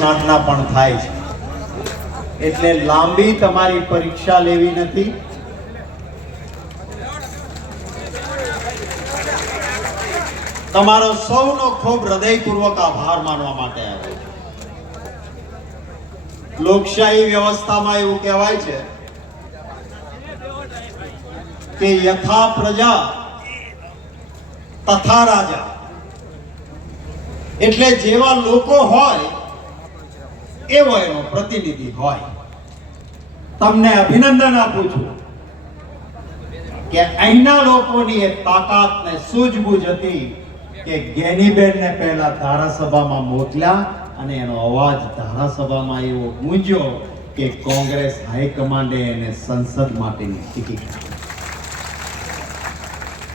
સાધના પણ થાય છે. એટલે લાંબી તમારી પરીક્ષા લેવી નથી. તમારો સૌનો ખૂબ હૃદયપૂર્વક આભાર માનવા માટે આવ્યો છે. લોકશાહી વ્યવસ્થામાં એવું કહેવાય છે કે યથા પ્રજા તથા રાજા. એટલે જેવા લોકો હોય એવો એનો પ્રતિનિધિ હોય. તમને અભિનંદન આપું છું કે અહીંના લોકોની એ તાકાત ને સૂઝબૂઝ હતી કે ગેનીબેનને પહેલા ધારાસભામાં મોકલ્યા અને એનો અવાજ ધારાસભામાં એવો ગુંજ્યો કે કોંગ્રેસ હાઈકમાન્ડે એને સંસદ માટેની ટિકિટ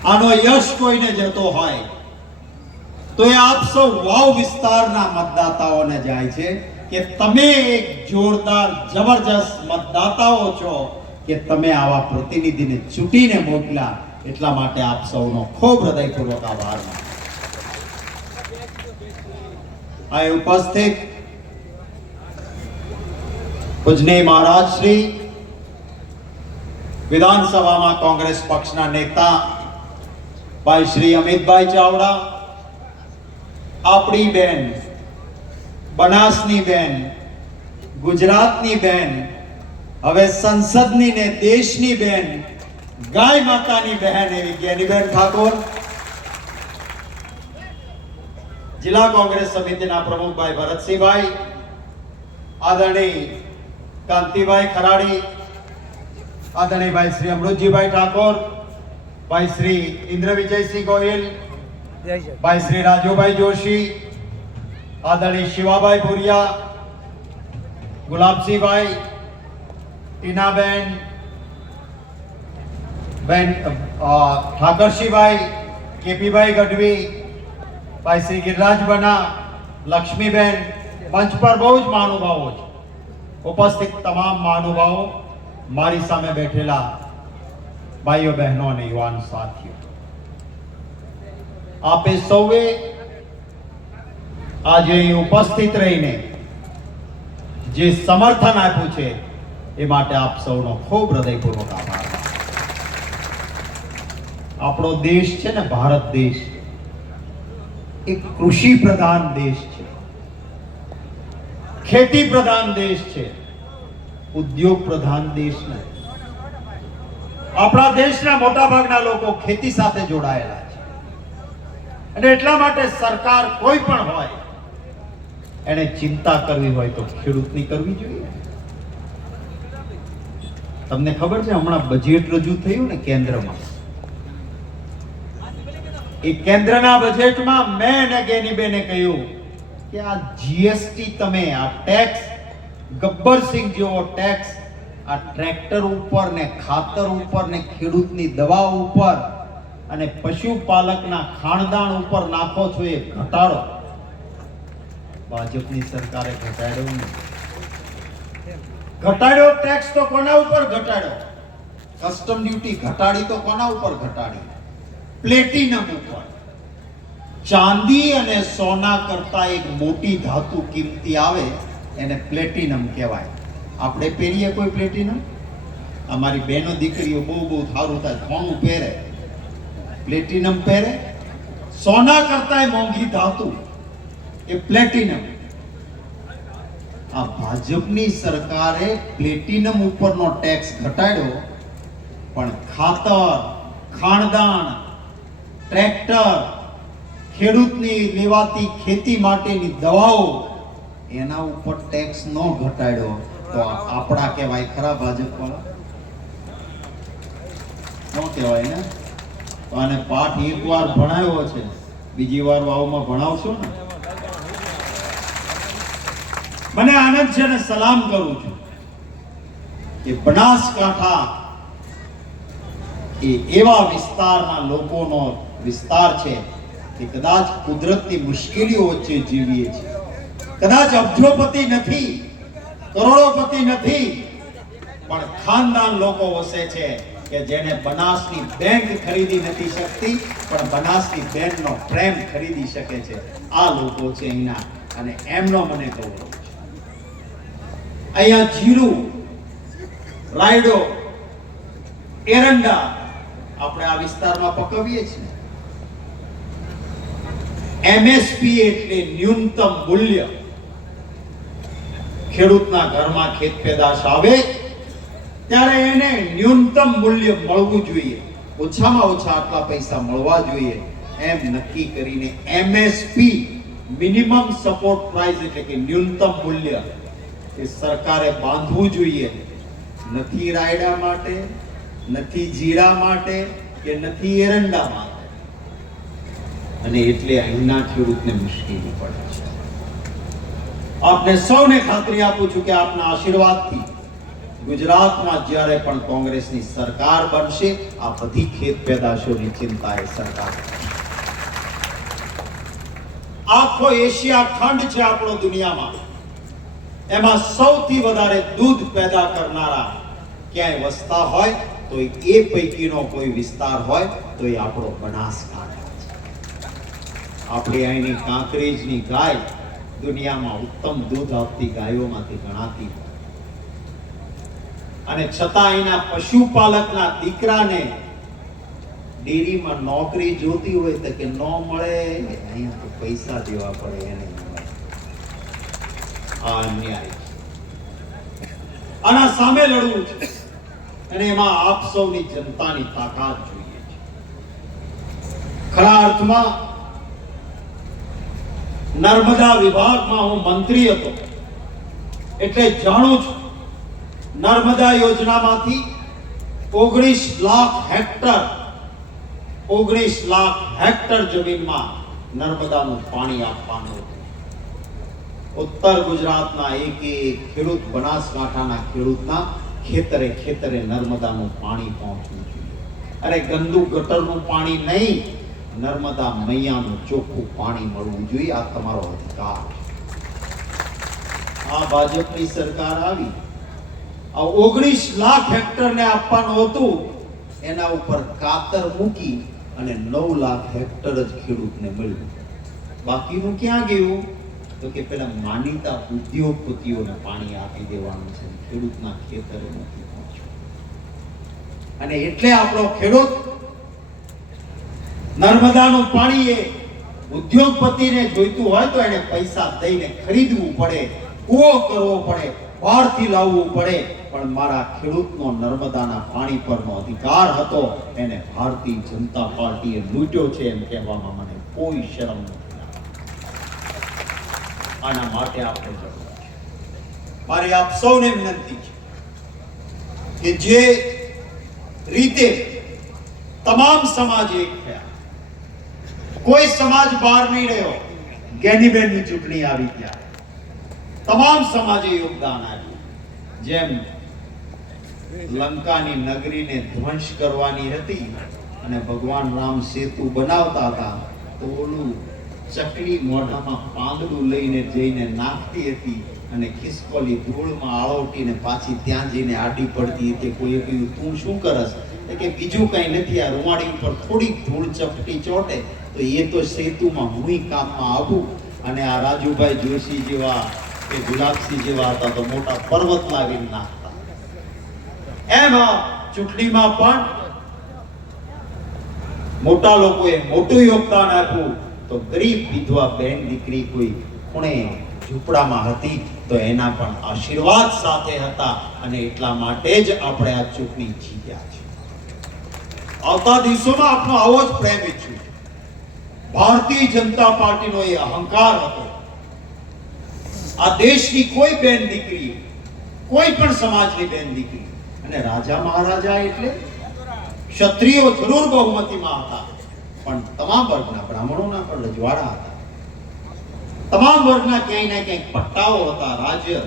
આનો યશ કોઈને જતો હોય, તો એ આપ સૌ વાવ વિસ્તારના મતદાતાઓને જાય છે. કે તમે એક જોરદાર, જબરજસ્ત મતદાતાઓ છો કે તમે આવા પ્રતિનિધિને ચૂંટીને મોકલ્યા એટલા માટે આપ સૌનો ખૂબ હૃદયપૂર્વક આભાર. આ ઉપસ્થિત પૂજનીય મહારાજ શ્રી, વિધાનસભામાં કોંગ્રેસ પક્ષના નેતા ભાઈ શ્રી અમિતભાઈ ચાવડા, આપણી બેન બનાસની બેન ગુજરાતની બેન હવે સંસદની ને દેશની બેન ગાય માતાની બહેન એવી જ્ઞાનીબેન ઠાકોર. જિલ્લા કોંગ્રેસ સમિતિના પ્રમુખભાઈ ભરતસિંહભાઈ આદરણીય કાંતિભાઈ ખરાડી આદરણીય ભાઈ શ્રી અમૃતજીભાઈ ઠાકોર ભાઈ શ્રી ઇન્દ્ર વિજયસિંહ ગોહિલ ભાઈ શ્રી રાજુભાઈ જોશી આદરણીય શિવાભાઈ ભુરિયા ગુલાબસિંહભાઈ ટીનાબેન, બેન ઠાકરસિંહભાઈ કેપીભાઈ ગઢવી, ભાઈ શ્રી ગિરિરાજ બના, લક્ષ્મીબેન, મંચ પર બહુ જ મહાનુભાવો છે. ઉપસ્થિત તમામ મહાનુભાવો મારી સામે બેઠેલા ભાઈઓ બહેનો અને યુવાન સાથીઓ. આપે સૌએ આજે અહીં ઉપસ્થિત રહીને જે સમર્થન આપ્યું છે, એ માટે આપ સૌનો ખૂબ હૃદયપૂર્વક આભાર. આપણો દેશ છે ને, ભારત દેશ એક કૃષિ પ્રધાન દેશ છે. ખેતી પ્રધાન દેશ છે. ઉદ્યોગ પ્રધાન દેશ નથી આપણા દેશના મોટા ભાગના લોકો ખેતી સાથે જોડાયેલા છે. અને એટલા માટે સરકાર કોઈ પણ હોય એને ચિંતા કરવી હોય તો ખેડૂતની કરવી જોઈએ. તમને ખબર છે, હમણાં બજેટ રજૂ થયું ને કેન્દ્રમાં. એ કેન્દ્રના બજેટમાં મેં અને ગેનીબેને કહ્યું કે આ જીએસટી તમે, આ ટેક્સ ગબ્બરસિંહ જેવો ટેક્સ આ ટ્રેક્ટર ઉપર ને ખાતર ઉપર ને ખેડૂતની દવા ઉપર અને પશુપાલકના ખાણદાણ ઉપર નાખો છો એ ઘટાડો. ભાજપની સરકારે ઘટાડ્યો નહીં. ઘટાડ્યો ટેક્સ તો કોના ઉપર ઘટાડ્યો? કસ્ટમ ડ્યુટી ઘટાડી તો કોના ઉપર ઘટાડી પ્લેટિનમ ઉપર. ચાંદી અને સોના કરતા એક મોટી ધાતુ કિંમતી આવે એને પ્લેટિનમ કહેવાય. આપણે પહેરીએ કોઈ પ્લેટિનમ અમારી બહેનો દીકરીઓ બહુ બહુ સારું થાય ઘણું પહેરે. પ્લેટિનમ પહેરે. સોના કરતા મોંઘી ધાતુ. એ પ્લેટિનમ. આ ભાજપની સરકારે પ્લેટિનમ ઉપરનો ટેક્સ ઘટાડ્યો, પણ ખાતર, ખાણદાન, ટ્રેક્ટર, ખેડૂતની લેવાતી ખેતી માટેની દવાઓ એના ઉપર ટેક્સ ન ઘટાડ્યો. તો આપણા કહેવાય ખરા ભાજપવાળા? ન કહેવાય ને અને પાઠ એક વાર ભણાવ્યો છે. બીજી વાર વાવમાં ભણાવશો ને? મને આનંદ છે અને સલામ કરું છું. કે બનાસકાંઠા એ એવા વિસ્તારના લોકોનો વિસ્તાર છે કે કદાચ કુદરતની મુશ્કેલીઓ વચ્ચે જીવીએ છીએ. કદાચ અબજોપતિ નથી, કરોડોપતિ નથી, પણ ખાનદાન લોકો વસે છે કે જેને બનાસની બેંક ખરીદી નથી શકતી, પણ બનાસની બેંકનો પ્રેમ ખરીદી શકે છે. આ લોકો છે અહીંના, અને એમનો મને ગૌરવ અહીંયા જીરું રાયડો, એરંડા આપણે આ વિસ્તારમાં પકવીએ છીએ. એમએસપી એટલે ન્યૂનતમ મૂલ્ય. ખેડૂતના ઘરમાં ખેત પેદાશ આવે, ત્યારે એને ન્યૂનતમ મૂલ્ય મળવું જોઈએ. ઓછામાં ઓછા આટલા પૈસા મળવા જોઈએ. એમ નક્કી કરીને એમએસપી મિનિમમ સપોર્ટ પ્રાઇસ એટલે કે ન્યૂનતમ મૂલ્ય એ સરકારે બાંધવું જોઈએ. નથી રાયડા માટે, નથી જીરા માટે કે નથી એરંડા માટે. અને એટલે અહીંના ખેડૂતને મુશ્કેલી પડે છે. આપને સૌને ખાતરી આપું છું કે આપના આશીર્વાદથી ગુજરાતમાં જ્યારે પણ કોંગ્રેસની સરકાર બનશે, આ બધી ખેત પેદાશોની ચિંતા એ સરકાર આખો એશિયા ખંડ છે આપણો દુનિયામાં. એમાં સૌથી વધારે દૂધ પેદા કરનારા ક્યાંય વસતા હોય, તો એ પૈકીનો કોઈ વિસ્તાર હોય, તો એ આપણો બનાસકાંઠા છે આપણી અહીંની કાંકરેજની ગાય દુનિયામાં ઉત્તમ દૂધ આપતી ગાયોમાંથી ગણાતી. અને છતાં અહીંના પશુપાલકના દીકરાને ડેરીમાં નોકરી જોતી હોય તો કે ન મળે, અહીંયા તો પૈસા દેવા પડે એને. આ અન્યાય. આના સામે લડવું છે. અને એમાં આપ સૌની જનતાની તાકાત જોઈએ છે. ખરા અર્થમાં, નર્મદા વિભાગમાં હું મંત્રી હતો. એટલે જાણું છું, નર્મદા યોજનામાંથી ઓગણીસ લાખ હેક્ટર, ઓગણીસ લાખ હેક્ટર જમીનમાં નર્મદાનું પાણી આપવાનું હતું ઉત્તર ગુજરાતના એક એક ખેડૂત, બનાસકાંઠાના ખેડૂતના ખેતરે ખેતરે નર્મદાનું પાણી પહોંચવું જોઈએ. અરે ગંદુ ગટરનું પાણી નહીં, નર્મદા મૈયાનું ચોખ્ખું પાણી મળવું જોઈએ. આ તમારો અધિકાર આ ભાજપની સરકાર આવી. આ ઓગણીસ લાખ હેક્ટરને આપવાનું હતું. એના ઉપર કાતર મૂકી અને નવ લાખ હેક્ટર જ ખેડૂતને મળ્યું. બાકીનું ક્યાં ગયું? તો કે પેલા માનીતા ઉદ્યોગપતિઓને પાણી આપી દેવાનું છે ખેડૂતના ખેતરે નથી અને એટલે આપણો ખેડૂત નર્મદાનું પાણી એ ઉદ્યોગપતિને જોઈતું હોય તો એને પૈસા દઈને ખરીદવું પડે, કૂવો કરવો પડે, બહારથી લાવવું પડે. પણ મારા ખેડૂતનો નર્મદાના પાણી પરનો અધિકાર હતો, એને ભારતીય જનતા પાર્ટીએ લૂંટ્યો છે એમ કહેવામાં મને કોઈ શરમ નથી. આના માટે આપણે મારી આપ સૌને વિનંતી છે કે જે રીતે તમામ સમાજ એક થયા, કોઈ સમાજ બહાર નહીં રહ્યો, ગેનીબેનની ચૂંટણી આવી ત્યારે તમામ સમાજે યોગદાન આપ્યું. જેમ લંકાની નગરીને ધ્વંસ કરવાની હતી અને ભગવાન રામ સેતુ બનાવતા હતા, તો ઓલું ચકલી મોઢામાં પાંદડું લઈને જઈને નાખતી હતી અને ખિસકોલી ધૂળમાં આળોટીને પાછી ત્યાં જઈને આડી પડતી હતી. કોઈએ કહ્યું તું શું કરસ? કે, બીજું કઈ નથી, આ રૂવાડી ઉપર થોડીક ધૂળ ચપટી ચોટે, તો એ તો સેતુમાં હુંય કામમાં આવું અને આ રાજુભાઈ જોશી જેવા કે ગુલાબસિંહ જેવા હતા, તો મોટા પર્વત લાવીને નાખતા. એમ ચૂંટણીમાં પણ મોટા લોકોએ મોટું યોગદાન આપ્યું. તો ગરીબ વિધવા બેન દીકરી કોઈ ખૂણે ઝૂંપડામાં હતી, તો એના પણ આશીર્વાદ સાથે હતા અને એટલા માટે જ આપણે આ ચૂંટણી જીત્યા છે આવતા દિવસોમાં આપનો આવો જ પ્રેમ ઈચ્છું ભારતીય જનતા પાર્ટીનો એ અહંકાર હતો. આ દેશની કોઈ બેન દીકરી, કોઈ પણ સમાજની બેન દીકરી, અને રાજા મહારાજા એટલે ક્ષત્રિયો જરૂર બહુમતીમાં હતા. પણ તમામ વર્ગના બ્રાહ્મણોના પણ રજવાડા હતા. તમામ વર્ગના ક્યાંય ના ક્યાંય પટ્ટાઓ હતા, રાજ્ય.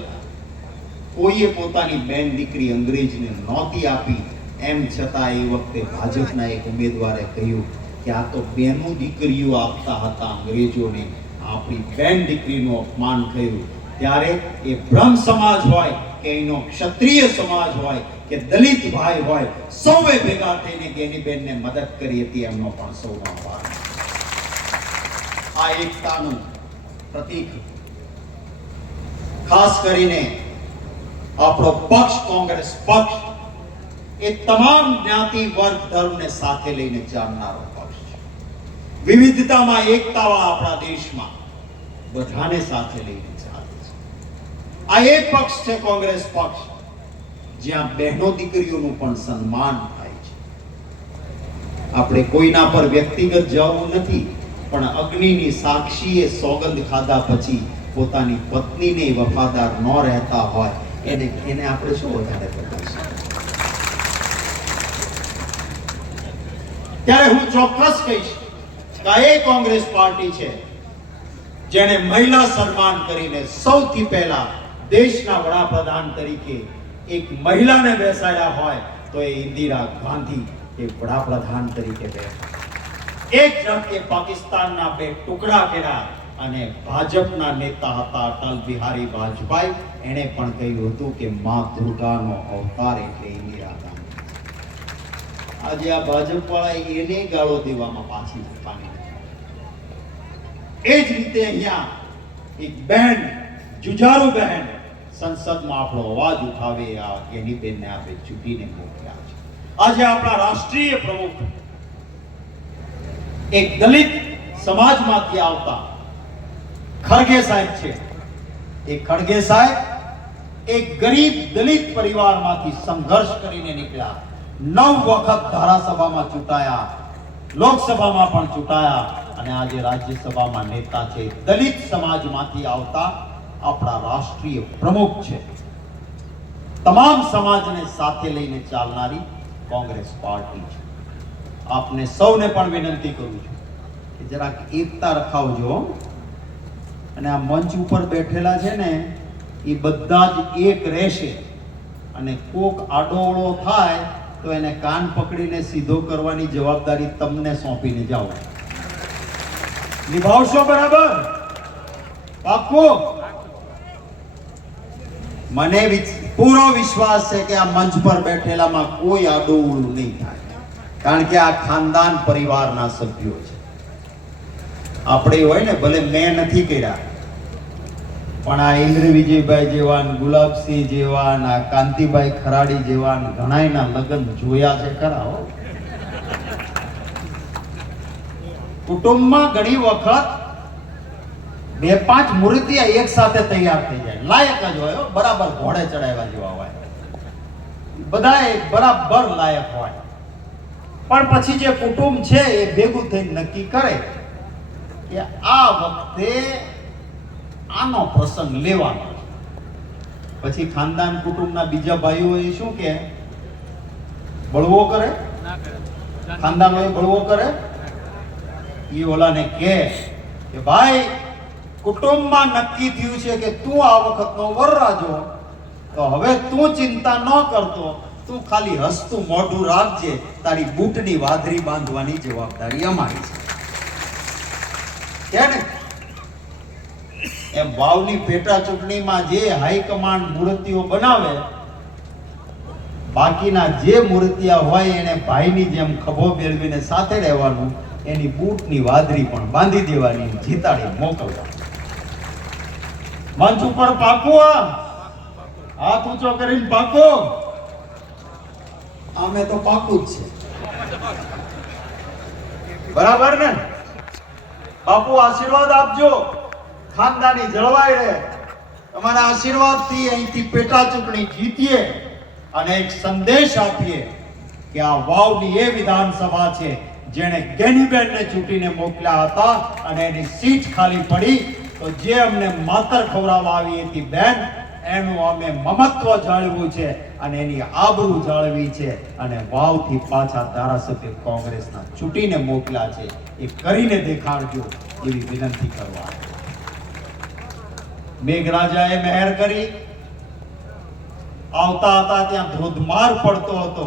કોઈએ પોતાની બેન દીકરી અંગ્રેજને નહોતી આપી, એમ છતાં એ વખતે ભાજપના એક ઉમેદવારે કહ્યું કે આ તો બેનું દીકરીઓ આપતા હતા અંગ્રેજોને. આપણી બેન દીકરીનું અપમાન થયું. ત્યારે એ બ્રહ્મ સમાજ હોય કે એનો ક્ષત્રિય સમાજ હોય કે દલિત ભાઈ હોય, સૌએ ભેગા થઈને ગેનીબેનને મદદ કરી હતી, એમનો પણ સૌનો આભાર. આ એકતાનું પ્રતીક. ખાસ કરીને આપણો પક્ષ, કોંગ્રેસ પક્ષ, એ તમામ જ્ઞાતિ વર્ગ ધર્મને સાથે લઈને ચાલનારો પક્ષ છે. વિવિધતામાં એકતાવાળા આપણા દેશમાં બધાને સાથે લઈને ચાલે છે. આ એ પક્ષ છે કોંગ્રેસ પક્ષ. જ્યાં બહેનો દીકરીઓનું પણ સન્માન થાય છે. આપણે કોઈના પર વ્યક્તિગત જવું નથી, પણ અગ્નિની સાક્ષીએ સોગંદ ખાધા પછી પોતાની પત્નીને વફાદાર ન રહેતા હોય, એને એને આપણે શું વધારે કરતા ત્યારે હું ચોક્કસ કહીશ કે એ કોંગ્રેસ પાર્ટી છે, જેણે મહિલા સન્માન કરીને સૌથી પહેલા દેશના વડાપ્રધાન તરીકે એક મહિલાને બેસાડ્યા હોય તો એ ઇન્દિરા ગાંધી એ વડાપ્રધાન તરીકે બેઠા એક ઝટકે પાકિસ્તાનના બે ટુકડા કર્યા અને ભાજપના નેતા હતા અટલ બિહારી વાજપેયી એણે પણ કહ્યું હતું કે મા દુર્ગાનો અવતાર એટલે ઇન્દિરા ગાંધી. આજે આ ભાજપ વાળા એને ગાળો દેવામાં પાછી પાની એ જ રીતે અહીંયા એક બહેન, જુજારુ બહેન સંસદમાં આપણો અવાજ ઉઠાવે આ એની બેનને આપણે ચૂંટીને મોકલ્યા છે આજે આપણા રાષ્ટ્રીય પ્રમુખ એક દલિત સમાજમાંથી આવતા ખડગે સાહેબ છે. એ ખડગે સાહેબ એક ગરીબ દલિત પરિવારમાંથી સંઘર્ષ કરીને નીકળ્યા. નવ વખત ધારાસભામાં ચૂંટાયા, લોકસભામાં પણ ચૂંટાયા અને આજે રાજ્યસભામાં નેતા છે. દલિત સમાજમાંથી આવતા આપણા રાષ્ટ્રીય પ્રમુખ છે. તમામ સમાજને સાથે લઈને ચાલનારી કોંગ્રેસ પાર્ટી છે. આપને સૌને પણ વિનંતી કરું છું કે જરાક એકતા રખાવજો અને આ મંચ ઉપર બેઠેલા છે ને, એ બધા જ એક રહેશે. અને કોક આડોઅળો થાય તો એને કાન પકડીને સીધો કરવાની જવાબદારી તમને સોંપીને જાઓ. નિભાવશો બરાબર? પાક્કું? મને પૂરો વિશ્વાસ છે કે આ મંચ પર બેઠેલામાં કોઈ આડોઅવળું નહીં થાય. કારણ કે આ ખાનદાન પરિવારના સભ્યો છે. આપણે હોય ને, ભલે મેં નથી કર્યા, પણ આ ઇન્દ્ર વિજયભાઈ જેવા ને ગુલાબસિંહ જેવા ને આ કાંતિભાઈ ખરાડી જેવા ને ઘણાયના લગ્ન જોયા છે ખરા હો. કુટુંબમાં ઘણી વખત બે પાંચ મૂર્તિયા એક સાથે તૈયાર થઈ જાય. લાયક જ હોય બરાબર ઘોડે ચડાવ્યા જેવા હોય. બધા બરાબર લાયક હોય. પણ પછી જે કુટુંબ છે એ ભેગું થઈને નક્કી કરે કે આ વખતે આનો પ્રસંગ લેવાનો પછી ખાનદાન કુટુંબના બીજા ભાઈઓ એ શું કે? બળવો કરે? ખાનદાન બળવો કરે? એ ઓલાને કે, ભાઈ કુટુંબમાં નક્કી થયું છે કે તું આ વખતનો વરરાજો, તો હવે તું ચિંતા ન કરતો, તું ખાલી હસતું મોઢું રાખજે, તારી બૂટની વાદરી બાંધવાની જવાબદારી અમારી છે. ને એમ વાવની પેટા ચૂંટણીમાં જે હાઈકમાન્ડ મૂર્તિઓ બનાવે, બાકીના જે મૂર્તિયા હોય એને ભાઈની જેમ ખભો મેળવીને સાથે રહેવાનું, એની બૂટની વાદરી પણ બાંધી દેવાની, જીતાડી મોકલવાની. મંચ ઉપર પાકું હાથ ઊંચો કરીને પાકો. અમે તો પાકું જ છે. બરાબર ને? બાપુ આશીર્વાદ આપજો. ખાનદાની જળવાય રહે. તમારા આશીર્વાદથી અહીંથી પેટા ચૂંટણી જીતીએ અને એક સંદેશ આપીએ કે આ વાવની એ વિધાનસભા છે જેણે ગેનીબેનને ચૂંટીને મોકલ્યા હતા અને એની સીટ ખાલી પડી તો જે અમને માતર ખવડાવવા આવી હતી બેન, એનું અમે મમત્વ જાળવ્યું છે અને એની આબરૂ જાળવી છે અને વાવથી પાછા ધારાસભ્ય કોંગ્રેસના ચૂંટીને મોકલ્યા છે. એ કરીને દેખાડજો એવી વિનંતી કરવા મેઘરાજાએ મહેર કરી. આવતા હતા ત્યાં ધોધમાર પડતો હતો.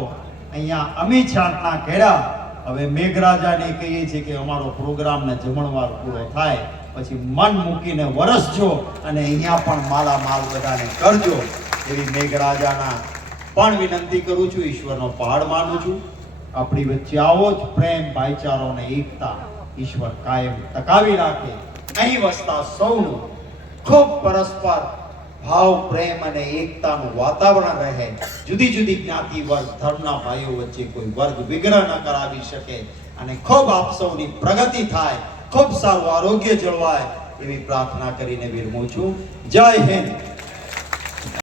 અહીંયા અમી છાંટના ઘેરા હવે મેઘરાજાને કહીએ છીએ કે અમારો પ્રોગ્રામ ને જમણવાર પૂરો થાય. પછી મન મૂકીને વરસજો અને અહીંયા પણ માલા માલ બધાને કરજો એવી મેઘરાજાના પણ વિનંતી કરું છું, ઈશ્વરનો પહાડ માનું છું. આપણી વચ્ચે આવો જ પ્રેમ, ભાઈચારો અને એકતા ઈશ્વર કાયમ ટકાવી રાખે. અહીં વસતા સૌનું ખૂબ પરસ્પર ભાવ, પ્રેમ અને એકતાનું વાતાવરણ રહે. જુદી જુદી જ્ઞાતિ વર્ગ, ધર્મના ભાઈઓ વચ્ચે કોઈ વર્ગ વિગ્રહ ન કરાવી શકે અને ખૂબ આપ સૌની પ્રગતિ થાય. ખૂબ સારું આરોગ્ય જળવાય એવી પ્રાર્થના કરીને વિરમું છું. જય હિન્દ.